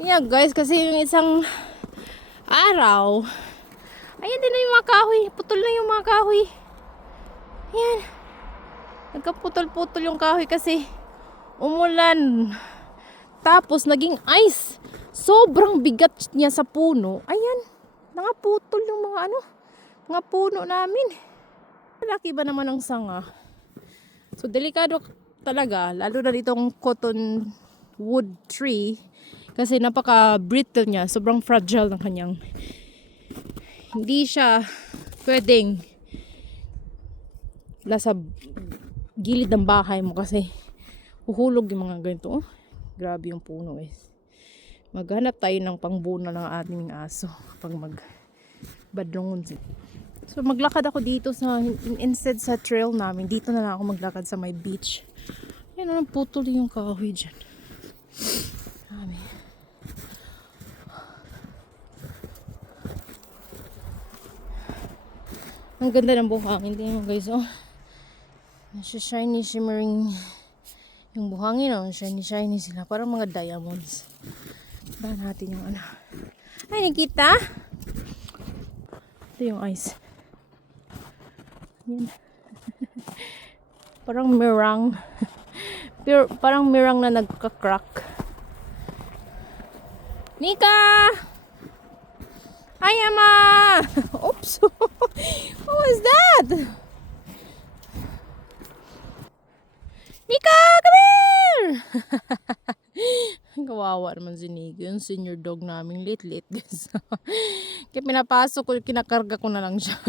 Yeah guys, kasi yung isang araw, ayan din na yung mga kahoy. Putol na yung mga kahoy. Ayan. Nagkaputol-putol yung kahoy kasi umulan. Tapos naging ice. Sobrang bigat niya sa puno. Ayan. Nangaputol yung mga puno namin. Malaki ba naman ang sanga? So delikado talaga, lalo na ditong cotton wood tree kasi napaka brittle niya, sobrang fragile ng kanyang, hindi siya pwedeng nasa gilid ng bahay mo kasi uhulog yung mga ganito. Grabe yung puno guys. Maghanap tayo ng pangbuna ng ating aso pag magbadlongon. So maglakad ako dito instead sa trail namin, dito na lang ako maglakad sa may beach. Yan ang putol yung kahoy dyan. Ang ganda ng buhangin din guys, oh. Shiny shimmering yung buhangin, oh. Shiny sila, parang mga diamonds. Ba natin yung Ay, Nikita. Ito yung ice. Yan. Parang mirang. Parang mirang na nagka-crack. Nika! Hi, Ama! Oops! What was that? Nika, come here! Kawawa naman si Nico. Yung senior dog namin. Lit guys. Kaya pinapasok ko, kinakarga ko na lang siya.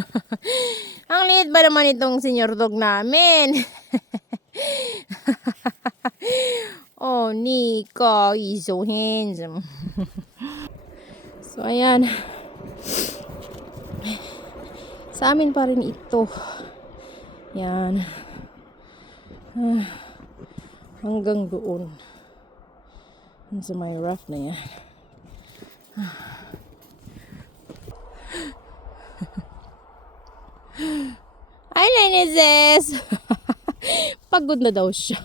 Ang liit ba naman itong senior dog namin? Oh, Nico, he's so handsome. So, ayan. Sa amin pa rin ito. Yan. Hanggang doon. Sa may rough na yan. Hi, Linizes! Pagod na daw siya.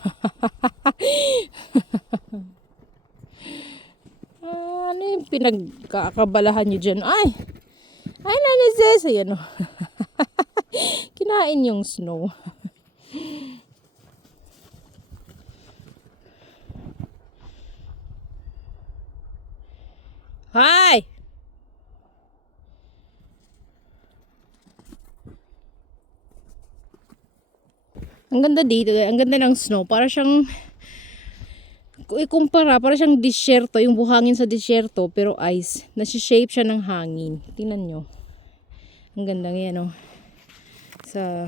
Ano yung pinagkakabalahan niyo dyan? Ay, Linizes! Ayan o. Kinain yung snow. Hi! Ang ganda dito. Ang ganda ng snow. Para siyang, ikumpara, para siyang disyerto. Yung buhangin sa disyerto, pero ice. Nasi-shape siya ng hangin. Tingnan nyo. Ang ganda yan, oh. Sa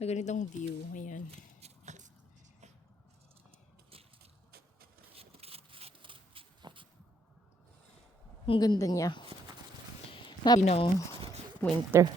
ganitong view. Ayan. Ang ganda niya. Sabi ng winter.